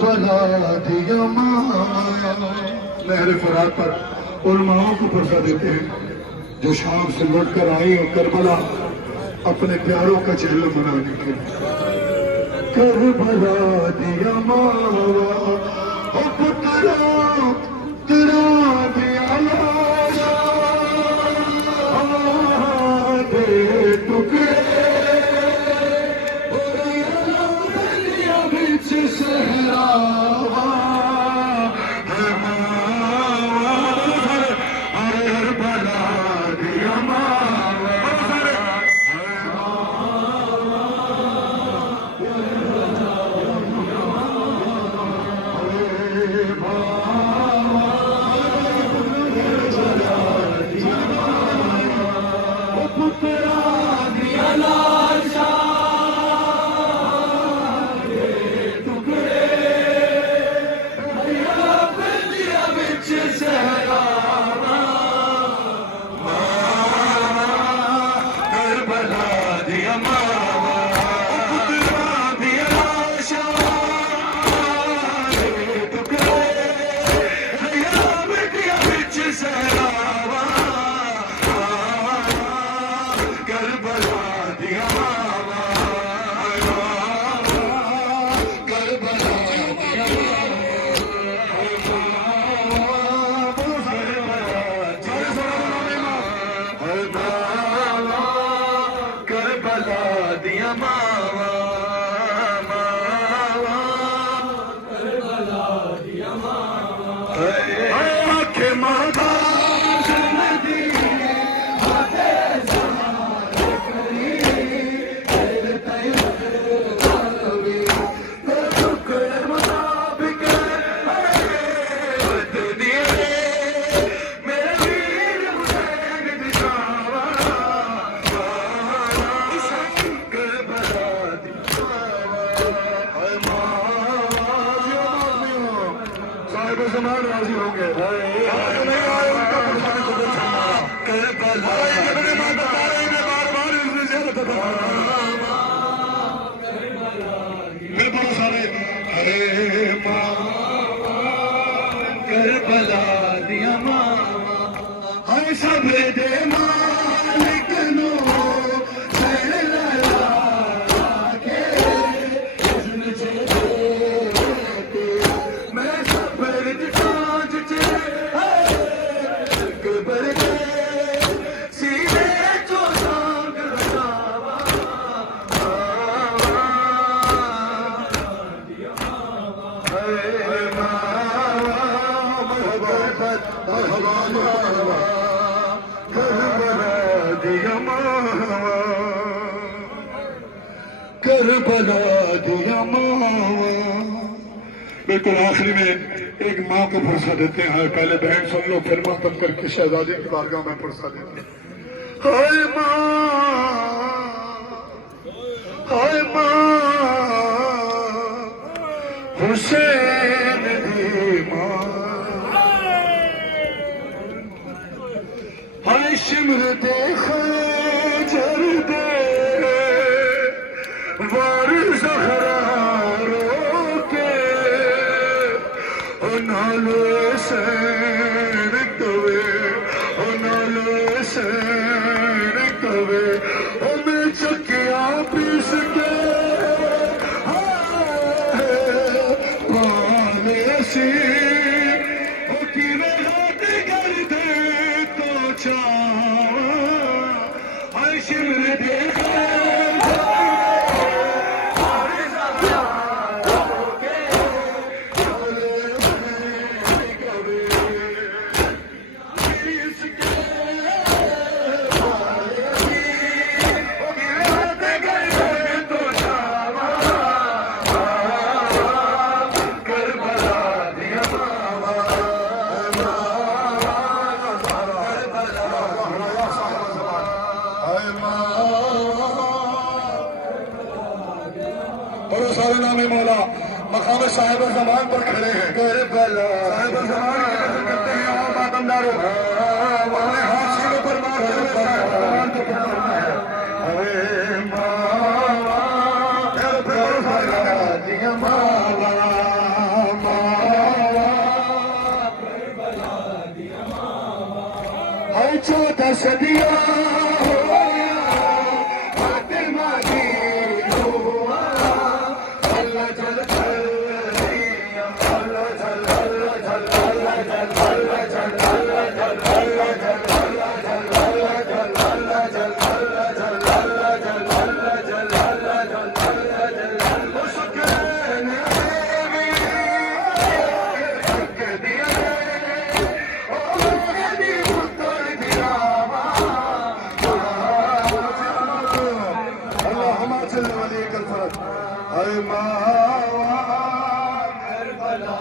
बना दिया नहर फरात पर उलमाओं को फरसा देते हैं जो शाम से लौट कर आए और करबला अपने प्यारों का चेहरा मनाने के लिए। करबला दिया मावा ओ पुत्रा तेरा दिया लाशा दे टुकड़े बिच सहरावा जमान राजी होंगे नहीं आए उनका परेशान को मैं बड़ा सारे हरे करबला दिया हाय सब दे मालिक नो करबला दिया मावा। बिल्कुल आखिरी में एक माँ को फरसा देते हैं। पहले बहन सुन लो फिर मातम करके शहजादी की बारगाह में फरसा देते हैं। हाय माँ हुसैन दी माँ हाय शिमर दे खंजर दे वार ज़हरा रोके नाले सैन कवे नाले सैन कवे मैं चकिया पीस के पाले सी की रात कर दे तो चावा शिमर देखा बड़े सारे नाम मौला मकाम साहिब ज़मान पर खड़े हैं। करबला साहिब ज़मान की कदर करते हैं और मातमदारों अपने हाथ सीनों पर मार कर ज़मान को पकड़ना है। अरे मावा करबला दिया मावा सदिया हो फातिमा की दुआ अल्लाह जल जल अल्लाह जल अल्लाह जल अल्लाह जल अल्लाह जल अल्लाह जल अल्लाह जल अल्लाह जल अल्लाह जल अल्लाह जल अल्लाह जल अल्लाह जल अल्लाह जल अल्लाह जल अल्लाह जल उसके नबी के दिया ओ नबी पुत्र दिया اللهم صل عليك الفرج اي ما करबला